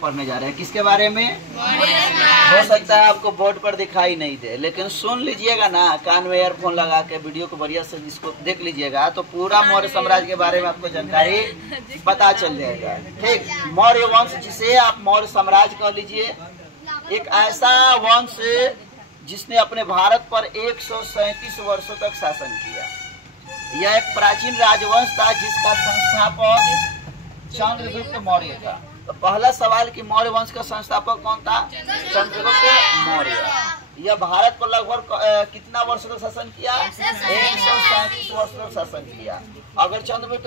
पढ़ने जा रहे हैं। किसके बारे में? हो सकता है आपको बोर्ड पर दिखाई नहीं दे, लेकिन सुन लीजिएगा ना, कान में ईयरफोन लगा के वीडियो को बढ़िया से इसको देख लीजिएगा तो पूरा मौर्य साम्राज्य के बारे में आपको जानकारी पता चल जाएगा। ठीक, मौर्य वंश जिसे आप मौर्य साम्राज्य कह लीजिए, एक ऐसा वंश जिसने अपने भारत पर 137 वर्षों तक शासन किया। यह एक प्राचीन राजवंश था जिसका संस्थापक चंद्रगुप्त मौर्य था। तो पहला सवाल कि मौर्य वंश का संस्थापक कौन था? चंद्रगुप्त मौर्य। यह भारत पर लगभग कितना वर्ष तक शासन किया? 137 वर्ष तक शासन किया। अगर चंद्रगुप्त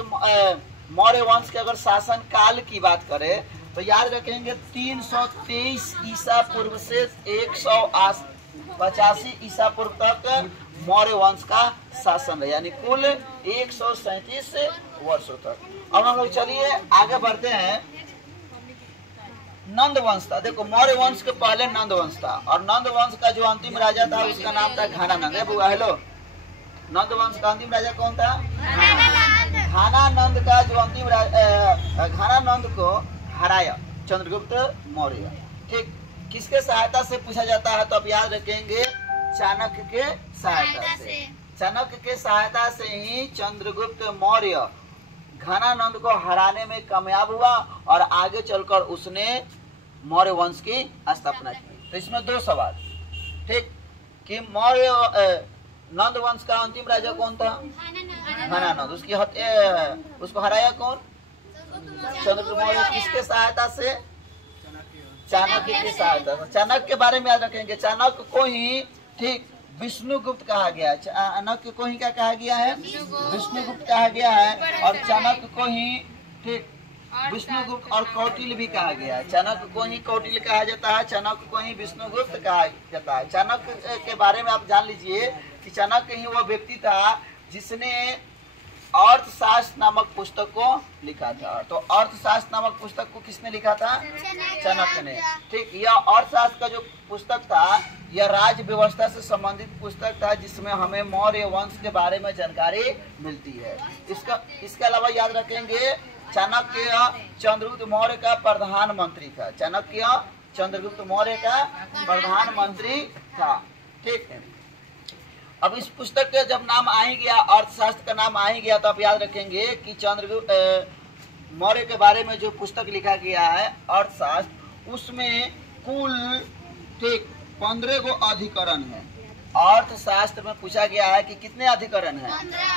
मौर्य वंश के अगर शासन काल की बात करें तो याद रखेंगे 323 ईसा पूर्व से 185 ईसा पूर्व तक मौर्य वंश का शासन है, यानी कुल 137 वर्षों तक। अब हम लोग चलिए आगे बढ़ते हैं। नंद वंश था। देखो, मौर्य वंश के पहले नंद वंश था और नंद वंश का जो अंतिम राजा था उसका नाम था घनानंद। हेलो, नंद वंश का अंतिम राजा कौन था? घनानंद का जो अंतिम घनानंद को हराया चंद्रगुप्त मौर्य। ठीक, किसके सहायता से पूछा जाता है? तो आप याद रखेंगे चाणक्य के सहायता से। चाणक्य के सहायता से ही चंद्रगुप्त मौर्य घनानंद को हराने में कामयाब हुआ और आगे चलकर उसने मौर्य वंश की स्थापना की। तो इसमें दो सवाल, ठीक, कि मौर्य नंद वंश का अंतिम राजा कौन था? घनानंद। उसको हराया कौन? चंद्रगुप्त मौर्य। किसके सहायता से? चाणक्य की सहायता से। चाणक्य के बारे में याद रखेंगे, चाणक्य को ही ठीक विष्णुगुप्त कहा गया है। चाणक्य को ही क्या कहा गया है? विष्णुगुप्त कहा गया है। और चाणक्य को ही ठीक विष्णुगुप्त और कौटिल्य भी कहा गया है। चाणक्य को ही कौटिल्य कहा जाता है, चाणक्य को ही विष्णुगुप्त कहा जाता है। चाणक्य के बारे में आप जान लीजिए कि चाणक्य ही वह व्यक्ति था जिसने अर्थशास्त्र नामक पुस्तक को लिखा था। तो अर्थशास्त्र नामक पुस्तक को किसने लिखा था? चाणक्य ने। ठीक, यह अर्थशास्त्र का जो पुस्तक था यह राज्य व्यवस्था से संबंधित पुस्तक था जिसमें हमें मौर्य वंश के बारे में जानकारी मिलती है। इसके अलावा याद रखेंगे चाणक्य चंद्रगुप्त मौर्य का प्रधानमंत्री था। चाणक्य चंद्रगुप्त मौर्य का प्रधानमंत्री था। ठीक है, अब इस पुस्तक का जब नाम आ ही गया, अर्थशास्त्र का नाम आ ही गया, तो आप याद रखेंगे कि चंद्रगुप्त मौर्य के बारे में जो पुस्तक लिखा गया है अर्थशास्त्र, उसमें कुल ठीक 15 गो अधिकरण है। अर्थशास्त्र में पूछा गया है कि कितने अधिकरण है?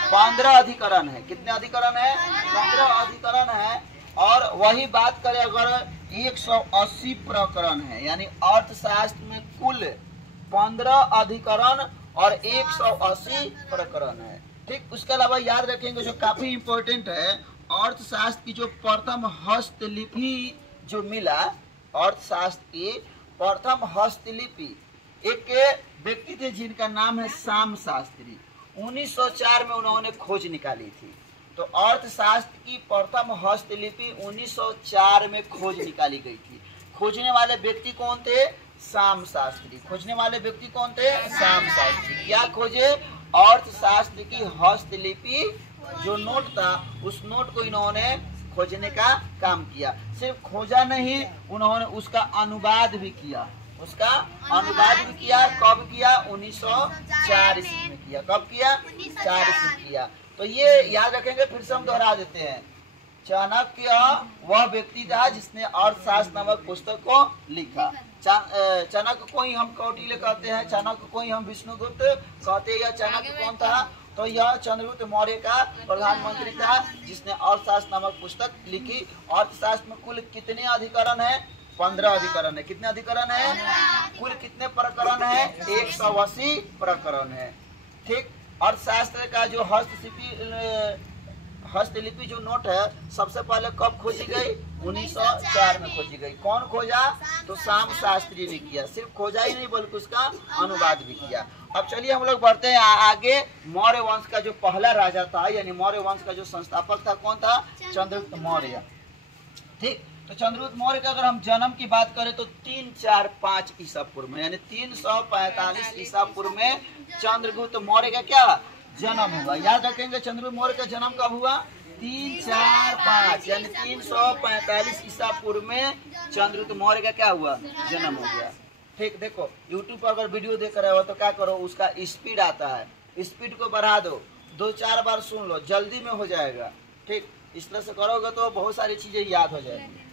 15 अधिकरण है। कितने अधिकरण है? 15 अधिकरण है। और वही बात करें अगर 180 प्रकरण है, यानी अर्थशास्त्र में कुल 15 अधिकरण और 180 प्रकरण है। ठीक, उसके अलावा याद रखेंगे जो काफी इंपॉर्टेंट है, अर्थशास्त्र की जो प्रथम हस्तलिपि जो मिला, अर्थशास्त्र की प्रथम हस्तलिपि एक व्यक्ति थे जिनका नाम है श्याम शास्त्री। 1904 में उन्होंने खोज निकाली थी। तो अर्थशास्त्र की प्रथम हस्तलिपि 1904 में खोज निकाली गई थी। खोजने वाले व्यक्ति कौन थे? श्याम शास्त्री। खोजने वाले व्यक्ति कौन थे? श्याम शास्त्री। क्या खोजे? अर्थशास्त्र की हस्तलिपि जो नोट था उस नोट को इन्होंने खोजने का काम किया। सिर्फ खोजा नहीं, उन्होंने उसका अनुवाद भी किया। उसका अनुवाद भी किया। कब किया? 1904 ईस्वी में किया। कब किया? 4 ईस्वी में किया। तो ये याद रखेंगे, फिर से हम दोहरा देते हैं। चाणक्य वह व्यक्ति था जिसने अर्थशास्त्र नामक पुस्तक को लिखा। चाणक्य को ही हम कौटिल्य कहते हैं, चाणक्य को ही हम विष्णुगुप्त कहते हैं। यह चाणक्य कौन था? तो यह चंद्रगुप्त मौर्य का प्रधानमंत्री था जिसने अर्थशास्त्र नामक पुस्तक लिखी। अर्थशास्त्र में कुल कितने अधिकरण है? 15 अधिकरण है। कितने अधिकरण है? कुल कितने प्रकरण है? 180 प्रकरण है। ठीक, अर्थशास्त्र का जो हस्तलिपि जो नोट है सबसे पहले कब खोजी गई? 1904 में खोजी गई। कौन खोजा? तो श्याम शास्त्री ने किया। सिर्फ खोजा ही नहीं बल्कि उसका अनुवाद भी किया। अब चलिए हम लोग बढ़ते हैं आगे। मौर्य वंश का जो पहला राजा था, यानी मौर्य वंश का जो संस्थापक था, कौन था? चंद्रगुप्त मौर्य। ठीक, तो चंद्रगुप्त मौर्य का अगर हम जन्म की बात करें तो 345 ईसा पूर्व में, यानी 345 ईसा पूर्व में चंद्रगुप्त मौर्य का क्या जन्म हुआ। याद रखेंगे चंद्रगुप्त मौर्य का जन्म कब हुआ? 3, 4, 5 यानी 345 ईसा पूर्व में चंद्रगुप्त मौर्य का क्या हुआ, जन्म हो गया। ठीक, देखो यूट्यूब पर अगर वीडियो देख रहे हो तो क्या करो, उसका स्पीड आता है, स्पीड को बढ़ा दो, 2-4 बार सुन लो, जल्दी में हो जाएगा। ठीक, इस तरह से करोगे तो बहुत सारी चीजें याद हो जाएंगी।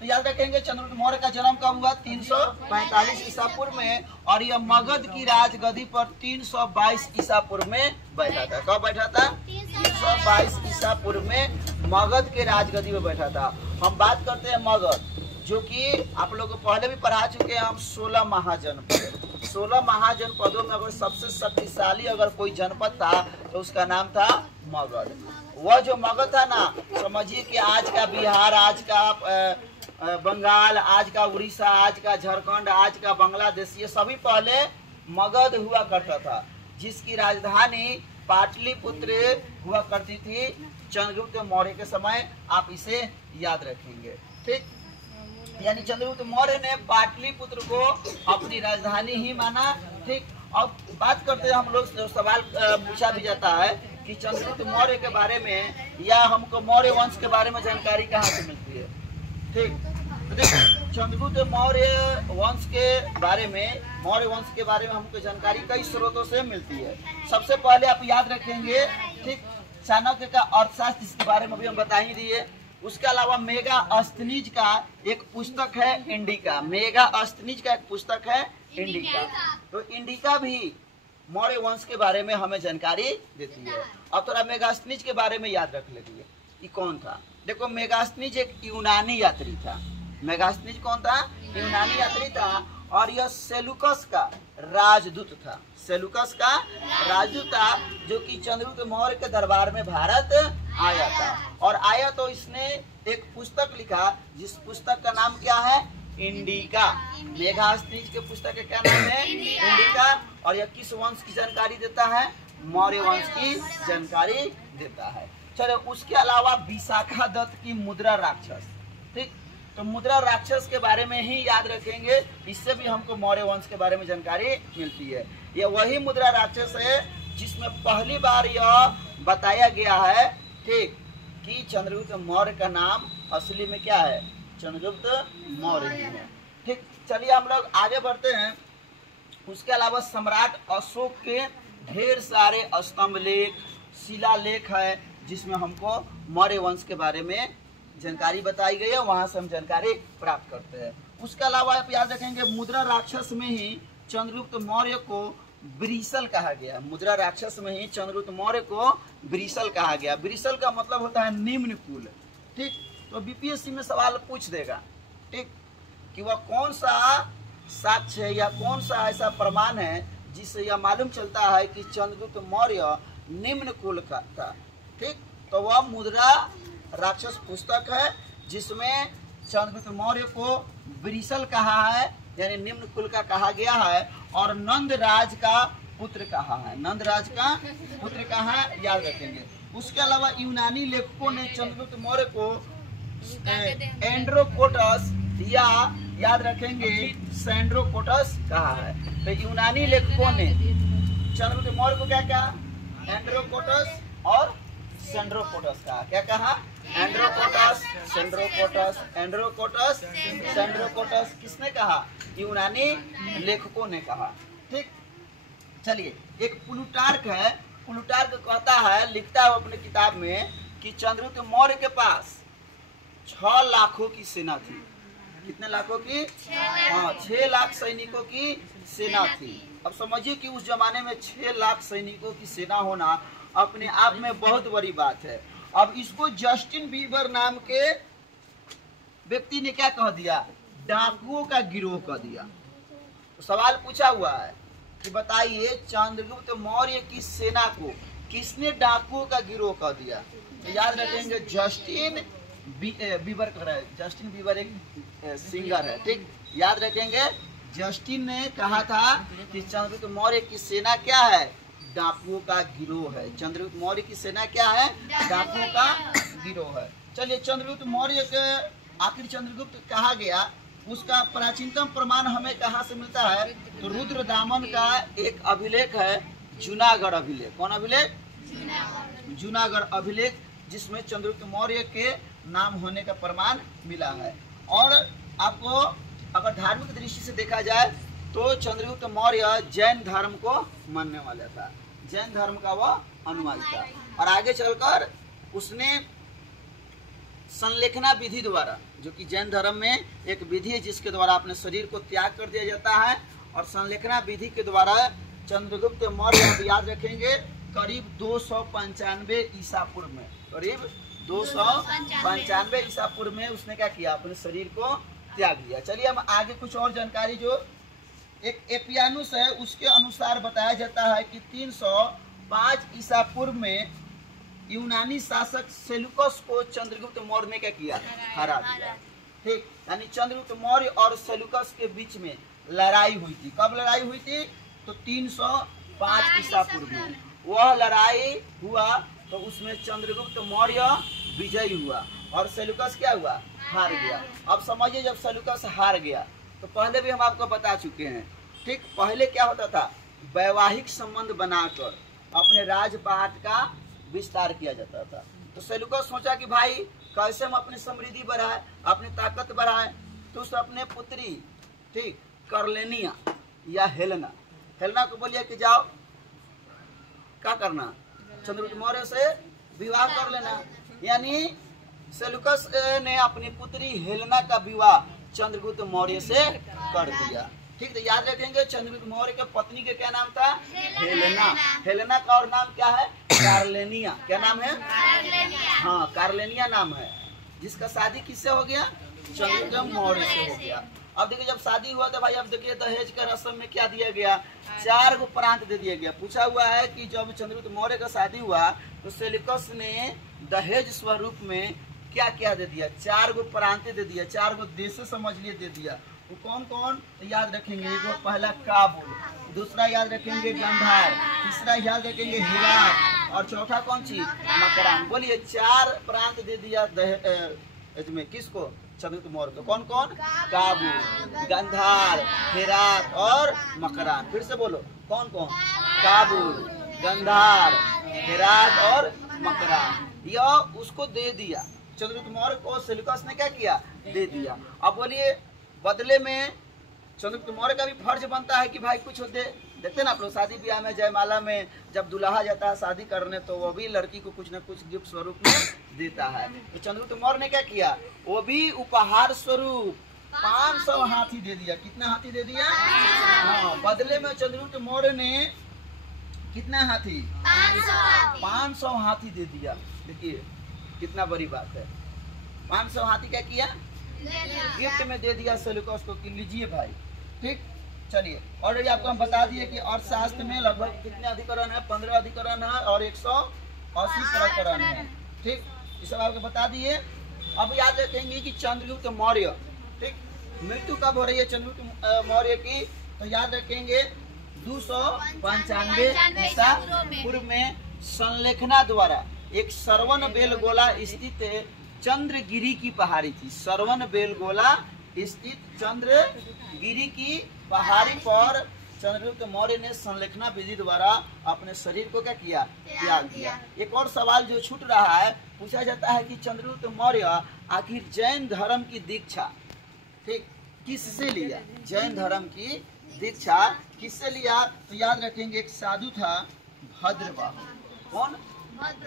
तो याद रखेंगे चंद्रगुप्त मौर्य का जन्म कब हुआ, 345 ईसा पूर्व में, और यह मगध की राजगद्दी पर 322 ईसा पूर्व में बैठा था। कब बैठा था, 322 ईसा पूर्व में मगध के राजगद्दी में बैठा था। हम बात करते हैं मगध, जो कि आप लोग को पहले भी पढ़ा चुके हैं हम, 16 महाजनपद। 16 महाजनपदों में अगर सबसे शक्तिशाली अगर कोई जनपद था तो उसका नाम था मगध। वह जो मगध था ना, समझिए कि आज का बिहार, आज का बंगाल, आज का उड़ीसा, आज का झारखंड, आज का बांग्लादेश, ये सभी पहले मगध हुआ करता था, जिसकी राजधानी पाटलिपुत्र हुआ करती थी चंद्रगुप्त मौर्य के समय। आप इसे याद रखेंगे। ठीक, यानी चंद्रगुप्त मौर्य ने पाटलिपुत्र को अपनी राजधानी ही माना। ठीक, अब बात करते हैं हम लोग, सवाल पूछा भी जाता है कि चंद्रगुप्त मौर्य के बारे में या हमको मौर्य वंश के बारे में जानकारी कहाँ से मिलती है। ठीक, तो देखो चंद्रगुप्त मौर्य वंश के बारे में, मौर्य वंश के बारे में हमको जानकारी कई स्रोतों से मिलती है। सबसे पहले आप याद रखेंगे, ठीक, चाणक्य का अर्थशास्त्र, इसके बारे में भी हम बता ही दिए। उसके अलावा मेगास्थनीज का एक पुस्तक है इंडिका, मेगास्थनीज का एक पुस्तक है इंडिका। तो इंडिका भी मौर्य वंश के बारे में हमें जानकारी देती है। अब थोड़ा मेगास्थनीज के बारे में याद रख लीजिए कि कौन था। देखो मेगास्थनीज एक यूनानी यात्री था। मेगास्थनीज कौन था, यूनानी यात्री था, और यह सेलुकस का राजदूत था। सेलुकस का राजदूत था, जो कि चंद्रगुप्त मौर्य के दरबार में भारत आया था। और आया तो इसने एक पुस्तक लिखा, जिस पुस्तक का नाम क्या है, इंडिका। मेगास्थनीज के पुस्तक का क्या नाम है, इंडिका। और यह किस वंश की जानकारी देता है, मौर्य वंश की जानकारी देता है। चलो, उसके अलावा विशाखा दत्त की मुद्रा राक्षस। ठीक, तो मुद्रा राक्षस के बारे में ही याद रखेंगे, इससे भी हमको मौर्य वंश के बारे में जानकारी मिलती है। यह वही मुद्रा राक्षस है जिसमें पहली बार यह बताया गया है, ठीक, कि चंद्रगुप्त मौर्य का नाम असली में क्या है, चंद्रगुप्त मौर्य है। ठीक, चलिए हम लोग आगे बढ़ते हैं। उसके अलावा सम्राट अशोक के ढेर सारे स्तंभ लेख, शिलालेख है, जिसमें हमको मौर्य वंश के बारे में जानकारी बताई गई है, वहां से हम जानकारी प्राप्त करते हैं। उसके अलावा आप याद रखेंगे, मुद्रा राक्षस में ही चंद्रगुप्त मौर्य को ब्रिसल कहा गया। मुद्रा राक्षस में ही चंद्रगुप्त मौर्य को ब्रिसल कहा गया। ब्रिसल का मतलब होता है निम्न कुल। ठीक, तो बीपीएससी में सवाल पूछ देगा, ठीक, कि वह कौन सा साक्ष्य है या कौन सा ऐसा प्रमाण है जिससे यह मालूम चलता है कि चंद्रगुप्त मौर्य निम्न कुल का था। ठीक, तो वह मुद्रा राक्षस पुस्तक है, जिसमें चंद्रगुप्त मौर्य को ब्रिसल कहा है, यानी निम्न कुल का कहा गया है, और नंदराज का पुत्र कहा है। नंदराज का पुत्र कहा है, याद रखेंगे। उसके अलावा यूनानी लेखकों ने चंद्रगुप्त मौर्य को एंड्रोकोटस या याद रखेंगे सैंड्रोकोटस कहा है। तो यूनानी लेखकों ने चंद्रगुप्त मौर्य को क्या कहा, एंड्रोकोटस और सेंड्रोकोटस कहा। क्या कहा, एंड्रोकोटस, सेंड्रोकोटस, एंड्रोकोटस, सेंड्रोकोटस। किसने कहा, यूनानी लेखकों ने कहा। ठीक, चलिए, एक प्लूटार्क है, प्लूटार्क कहता है, लिखता है अपने किताब में कि चंद्रगुप्त मौर्य के पास 6 लाखों की सेना थी। कितने लाखों की, हाँ, 6 लाख सैनिकों की सेना थी। अब समझिए कि उस जमाने में 6 लाख सैनिकों की सेना होना अपने आप में बहुत बड़ी बात है। अब इसको जस्टिन बीबर नाम के व्यक्ति ने क्या कह दिया, डाकुओं का गिरोह कह दिया। तो सवाल पूछा हुआ है कि बताइए चंद्रगुप्त मौर्य की सेना को किसने डाकुओं का गिरोह कह दिया। तो याद रखेंगे जस्टिन बीबर कर रहा है। जस्टिन बीबर एक सिंगर है, ठीक, याद रखेंगे। जस्टिन ने कहा था कि चंद्रगुप्त मौर्य की सेना क्या है, डाकुओं का गिरोह है। चंद्रगुप्त मौर्य की सेना क्या है, डाकुओं का गिरोह है। चलिए, चंद्रगुप्त मौर्य के आखिर चंद्रगुप्त कहा गया, उसका प्राचीनतम प्रमाण हमें कहाँ से मिलता है, तो रुद्रदामन का एक अभिलेख है, जूनागढ़ अभिलेख। कौन अभिलेख, जूनागढ़ अभिलेख, जिसमें चंद्रगुप्त मौर्य के नाम होने का प्रमाण मिला है। और आपको अगर धार्मिक दृष्टि से देखा जाए तो चंद्रगुप्त मौर्य जैन धर्म को मानने वाला था, जैन धर्म का वह अनुयायी था। और आगे चलकर उसने संलेखना विधि द्वारा, जो कि जैन धर्म में एक विधि है जिसके द्वारा अपने शरीर को त्याग कर दिया जाता है, और संलेखना विधि के द्वारा चंद्रगुप्त मौर्य, आप याद रखेंगे, करीब 295 ईसा पूर्व में, करीब 295 ईसा पूर्व में उसने क्या किया, अपने शरीर को त्याग दिया। चलिए हम आगे कुछ और जानकारी, जो एक एपियानुस है उसके अनुसार बताया जाता है कि 305 ईसा पूर्व में यूनानी शासक सेल्यूकस को चंद्रगुप्त मौर्य ने क्या किया, हरा दिया। ठीक, यानी चंद्रगुप्त मौर्य और सेल्यूकस के बीच में लड़ाई हुई थी। कब लड़ाई हुई थी? तो 305 ईसा पूर्व में वह लड़ाई हुआ, तो उसमें चंद्रगुप्त मौर्य विजयी हुआ और सेल्यूकस क्या हुआ, हार गया। अब समझिए, जब सेल्यूकस हार गया तो पहले भी हम आपको बता चुके हैं, ठीक, पहले क्या होता था, वैवाहिक संबंध बनाकर अपने राजपाट का विस्तार किया जाता था। तो सेल्यूकस सोचा कि भाई कैसे हम अपनी समृद्धि बढ़ाए, अपनी ताकत बढ़ाए, तो उसने अपने पुत्री, ठीक, करलेनिया या हेलेना, हेलेना को बोलिए कि जाओ क्या करना, चंद्रगुप्त मौर्य से विवाह कर लेना। यानी सेल्यूकस ने अपनी पुत्री हेलेना का विवाह चंद्रगुप्त मौर्य से कर दिया। ठीक, तो याद रखेंगे चंद्रगुप्त मौर्य के पत्नी के क्या नाम था, हेलेना। हेलेना का और नाम क्या है, कार्लेनिया। क्या नाम है, हाँ, कार्लेनिया नाम है, जिसका शादी किससे हो गया, चंद्रगुप्त मौर्य से हो गया। अब देखिए जब शादी हुआ तो भाई, अब देखिए दहेज का रस्म में क्या दिया गया, 4 गो प्रांत दे दिया गया। पूछा हुआ है कि जब चंद्रगुप्त मौर्य का शादी हुआ तो सेल्यूकस ने दहेज स्वरूप में क्या क्या दे दिया, 4 गो प्रांत दे दिया, 4 गो देश समझ लिए दे दिया। वो कौन कौन, तो याद रखेंगे, वो पहला काबुल, दूसरा याद रखेंगे गंधार, तीसरा याद रखेंगे हेरात, और चौथा कौन सी, मकरान। बोलिए 4 प्रांत दे दिया में किसको, चंद्रगुप्त मौर्य को। कौन कौन, काबुल, गंधार, हेरात और मकरान। फिर से बोलो, कौन कौन, काबुल, गंधार, हेरात और मकरान, यह उसको दे दिया चंद्रगुप्त मौर्य को। सेल्यूकस ने क्या किया, दे दिया। अब बोलिए बदले में चंद्रगुप्त मौर्य का भी फर्ज बनता है कि भाई कुछ दे। देखते ना आप लोग शादी ब्याह में, जयमाला में जब दुल्हा जाता है शादी करने, तो वो भी लड़की को कुछ न कुछ गिफ्ट स्वरूप में देता है। तो चंद्रगुप्त मौर्य ने क्या किया, वो भी उपहार स्वरूप 500 हाथी दे दिया। कितना हाथी दे दिया, हाँ, बदले में चंद्रगुप्त मौर्य ने कितना हाथी, 500 हाथी दे दिया। देखिए कितना बड़ी बात है, 500 हाथी क्या किया, गिफ्ट में दे दिया सेल्यूकस को कि लीजिए भाई। ठीक, चलिए ऑलरेडी आपको हम बता दिए कि अर्थशास्त्र में लगभग कितने अधिकरण है, 15 अधिकरण है और 180 प्रकरण है। ठीक, ये सब आपको बता दिए। अब याद रखेंगे कि चंद्रगुप्त मौर्य, ठीक, मृत्यु कब हो रही है चंद्रगुप्त मौर्य की, तो याद रखेंगे 295 ईसा पूर्व में संलेखना द्वारा एक सरवन बेलगोला स्थित चंद्रगिरी की पहाड़ी थी। सरवन बेलगोला स्थित चंद्रगिरी की पहाड़ी पर चंद्रगुप्त मौर्य ने संलेखना विधि द्वारा अपने शरीर को क्या किया, त्याग दिया। एक और सवाल जो छूट रहा है, पूछा जाता है कि चंद्रगुप्त मौर्य आखिर जैन धर्म की दीक्षा, ठीक, किससे लिया, जैन धर्म की दीक्षा किससे लिया, तो याद रखेंगे एक साधु था भद्रबाहु। कौन,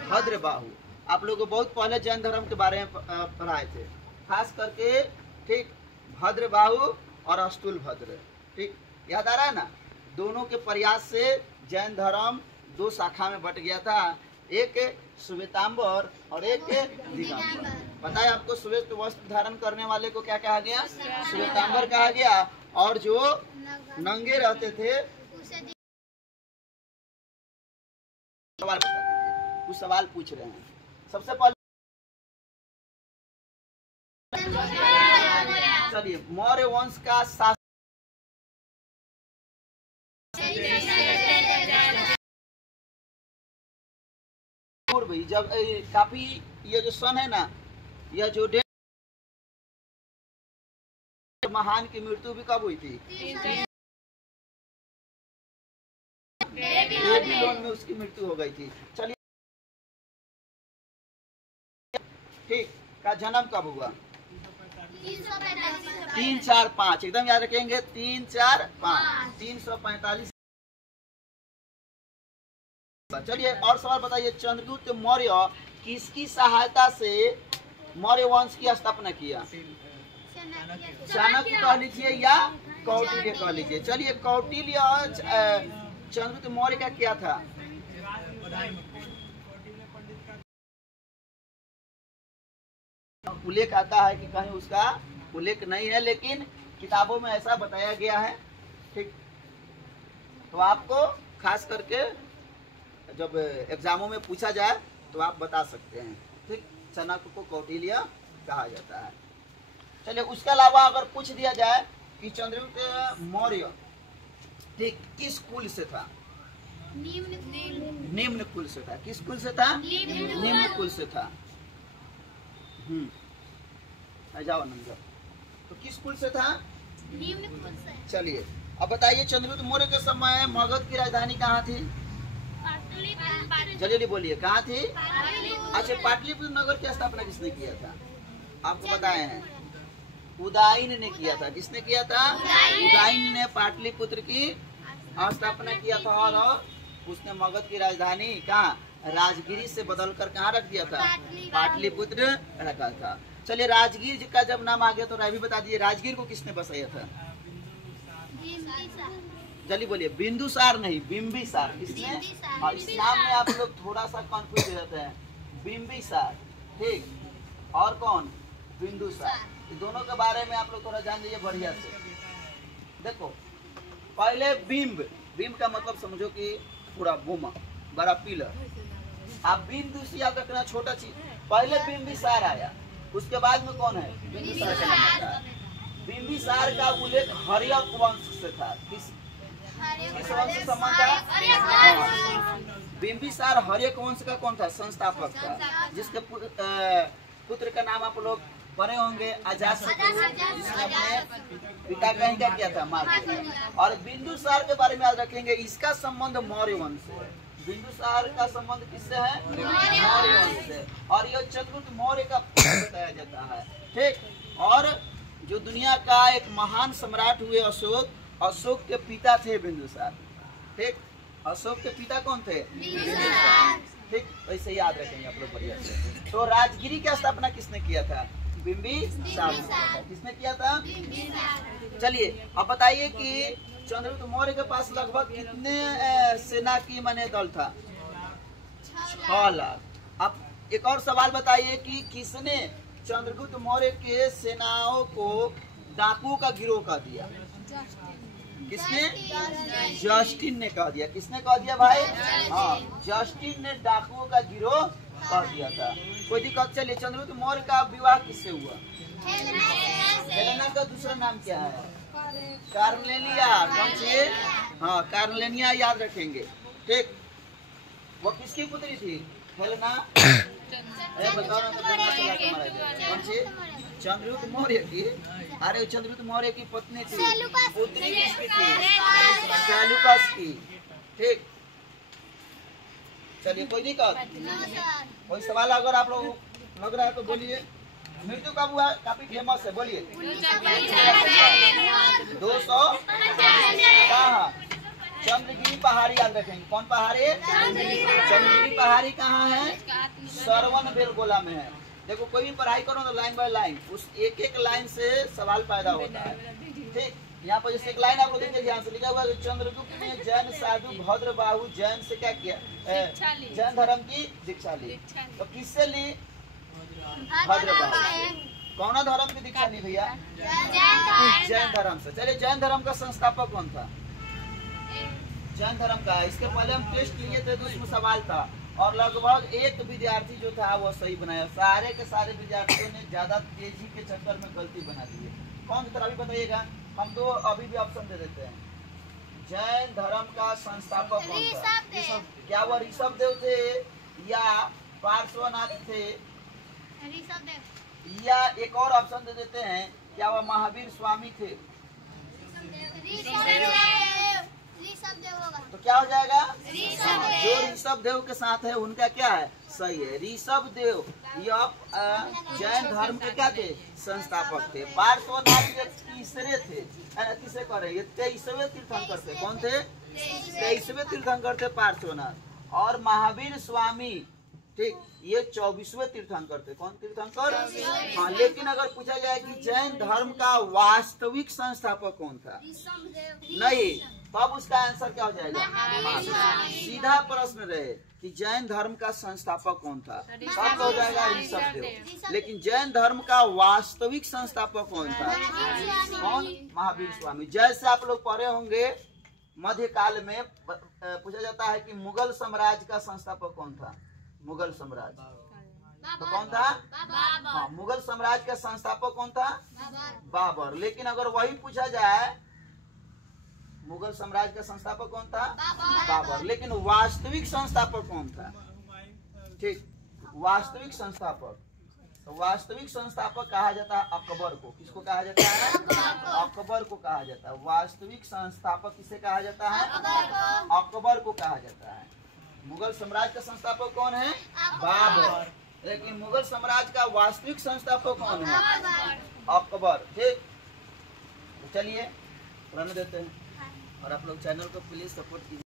भद्रबाहु। आप लोगों को बहुत पहले जैन धर्म के बारे में पढ़ाए थे, खास करके, ठीक, भद्रबाहु और अस्तुलभद्र। ठीक, याद आ रहा है ना, दोनों के प्रयास से जैन धर्म 2 शाखा में बट गया था, एक श्वेतांबर और एक दिगंबर। पता है आपको, श्वेत वस्त्र धारण करने वाले को क्या कहा गया, श्वेतांबर कहा गया, और जो नंगे रहते थे, सवाल बता दीजिए, कुछ सवाल पूछ रहे हैं। सबसे पहले चलिए, मौर्य वंश का शासक पूर्व, जब काफी ये जो सन है ना, यह जो डेट, महान की मृत्यु भी कब हुई थी, बेबीलोन में उसकी मृत्यु हो गई थी। चलिए का जन्म कब हुआ? 3, 4, 5 एकदम याद रखेंगे। 3, 4, 5 345। चलिए और सवाल बताइए, चंद्रगुप्त मौर्य किसकी सहायता से मौर्य वंश की स्थापना किया? चाणक्य कह लीजिए या कौटिल्य कह लीजिए। चलिए कौटिल्य चंद्रगुप्त मौर्य का क्या था? उल्लेख आता है कि कहीं उसका उल्लेख नहीं है, लेकिन किताबों में ऐसा बताया गया है। ठीक, तो आपको खास करके जब एग्जामों में पूछा जाए तो आप बता सकते हैं। ठीक, चाणक्य को कौटिल्य कहा जाता है। चलिए उसके अलावा अगर पूछ दिया जाए कि चंद्रगुप्त मौर्य ठीक किस कुल से था? निम्न कुल से था। किस कुल से था? निम्न कुल से था। जाओ नंबर। तो किस कुल से था? निम्न कुल से। चलिए अब बताइए, चंद्रगुप्त मौर्य के समय मगध की राजधानी कहाँ थी? जल्दी बोलिए, कहाँ थी? अच्छा, पाटलिपुत्र नगर की स्थापना किसने किया था? आपको बताए हैं, उदयन ने किया था। किसने किया था? उदयन ने पाटलिपुत्र की स्थापना किया था। और उसने मगध की राजधानी कहाँ, राजगिरी से बदलकर कहाँ रख दिया था? पाटलिपुत्र रखा था। चलिए राजगीर का जब नाम आ गया तो भी बता दीजिए, राजगीर को किसने बसाया था? जल्दी बोलिए। बिंदुसार नहीं, बिंबिसार। किसने? और इस नाम में आप लोग थोड़ा सा कंफ्यूज रहते हैं। बिंबिसार, ठीक, और कौन? बिंदुसार। दोनों के बारे में आप लोग थोड़ा जान लीजिए बढ़िया से। देखो पहले बिंब, बिंब का मतलब समझो कि पूरा बुमा, बड़ा पिलर। आप बिंदु से याद रखना, छोटा चीज। पहले बिंबिसार आया, उसके बाद में कौन है? बिंदुसार का नाम आता है। बिंबिसार का उल्लेख हर्यक वंश से था। किस वंश से संबंध था? बिंबिसार हर्यक वंश का कौन था? संस्थापक था, जिसके पुत्र का नाम आप लोग पढ़े होंगे, अजातशत्रु, जिसने अपने पिता का ही क्या किया था? मार दिया। और बिंदुसार के बारे में याद रखेंगे, इसका संबंध मौर्य वंश से। बिंदुसार का संबंध किससे है? मौर्य वंश से। और यह चंद्रगुप्त मौर्य का पुत्र बताया जाता है। ठीक, और जो दुनिया का एक महान सम्राट हुए अशोक, अशोक के पिता थे बिंदुसार। ठीक, अशोक के पिता कौन थे? बिंदुसार। ठीक, वैसे याद रखेंगे आप लोग बढ़िया से। तो राजगिरी की स्थापना किसने किया था? बिंबिसार। किसने किया था? चलिए अब बताइए कि चंद्रगुप्त मौर्य के पास लगभग कितने सेना की माने दल था? 6 लाख। अब एक और सवाल बताइए कि किसने चंद्रगुप्त मौर्य के सेनाओं को डाकुओं का गिरोह कह दिया? किसने? जस्टिन ने कह दिया। किसने कह दिया भाई? हाँ, जस्टिन ने डाकुओं का गिरोह कह दिया था। कोई दिक्कत? चलिए चंद्रगुप्त मौर्य का विवाह किससे हुआ? हेलेना का दूसरा नाम क्या है? कार्नेलिया। कौन सी? हाँ, कार्नेलिया याद रखेंगे। ठीक, वो किसकी पुत्री थी? हेलेना। बताओ ना, कौन सी? चंद्रगुप्त मौर्य की। अरे चंद्रगुप्त मौर्य की पत्नी थी, पुत्री किसकी थी? सेल्यूकस की। ठीक, चलिए कोई दिक्कत? कोई सवाल अगर आप लोग लग रहा है तो बोलिए। मृत्यु कब हुआ? काफी फेमस है, बोलिए। 200 कहाँ? चंद्रगिरी पहाड़ी याद रखेंगे। कौन पहाड़ी? चंद्रगिरी पहाड़ी कहाँ है? सरवन बेलगोला में है। देखो कोई भी पढ़ाई करो तो लाइन बाय लाइन, उस एक एक लाइन से सवाल पैदा होता है। ठीक, यहाँ पर जैसे एक लाइन आप लोग देखेंगे ध्यान से, लिखा हुआ है चंद्रगुप्त ने जैन साधु भद्रबाहु जैन से क्या किया? जैन धर्म की दीक्षा ली। तो किससे ली? भद्रबाहु। कौन धर्म की दीक्षा ली भैया? जैन धर्म से। चलिए जैन धर्म का संस्थापक कौन था? जैन धर्म का। इसके पहले हम टेस्ट लिए थे तो उसमें सवाल था और लगभग एक विद्यार्थी जो था वो सही बनाया। सारे के सारे विद्यार्थियों ने ज्यादा तेजी के चक्कर में गलती बना दी है। कौन सा अभी बताइएगा? हम तो अभी भी ऑप्शन दे देते हैं। जैन धर्म का संस्थापक कौन था? क्या वो ऋषभ देव थे या पार्श्वनाथ थे या एक और ऑप्शन दे देते हैं, क्या वह महावीर स्वामी थे? ऋषभदेव होगा। तो क्या हो जाएगा? ऋषभदेव। जो ऋषभदेव के साथ है उनका क्या है? सही है। ऋषभदेव यह जैन धर्म के क्या थे? संस्थापक थे। पार्श्वनाथ ये तीसरे थे, किसे कह रहे हैं? ये 23वें तीर्थंकर थे। कौन थे? 23वें तीर्थंकर थे पार्श्वनाथ। और महावीर स्वामी, ठीक, ये 24वें तीर्थंकर थे। कौन तीर्थंकर? हाँ, लेकिन अगर पूछा जाए कि जैन धर्म का वास्तविक संस्थापक कौन था, नहीं, तब उसका आंसर क्या हो जाएगा? सीधा प्रश्न रहे कि जैन धर्म का संस्थापक कौन था, तब हो जाएगा ऋषभदेव। लेकिन जैन धर्म का वास्तविक संस्थापक कौन था? कौन? महावीर स्वामी। जैसे आप लोग पढ़े होंगे मध्यकाल में पूछा जाता है कि मुगल साम्राज्य का संस्थापक कौन था? मुगल साम्राज्य तो कौन था? हाँ, मुगल साम्राज्य का संस्थापक कौन था? बाबर। लेकिन अगर वही पूछा जाए मुगल साम्राज्य का संस्थापक कौन था? बाबर। लेकिन वास्तविक संस्थापक कौन था? ठीक, वास्तविक संस्थापक, तो वास्तविक संस्थापक कहा जाता है अकबर को। किसको कहा जाता है? अकबर को कहा जाता है। वास्तविक संस्थापक किसे कहा जाता है? अकबर को कहा जाता है। मुगल साम्राज्य का संस्थापक कौन है? बाबर। लेकिन मुगल साम्राज्य का वास्तविक संस्थापक कौन है? अकबर। ठीक, तो चलिए रहने देते हैं और आप लोग चैनल को प्लीज सपोर्ट कीजिए।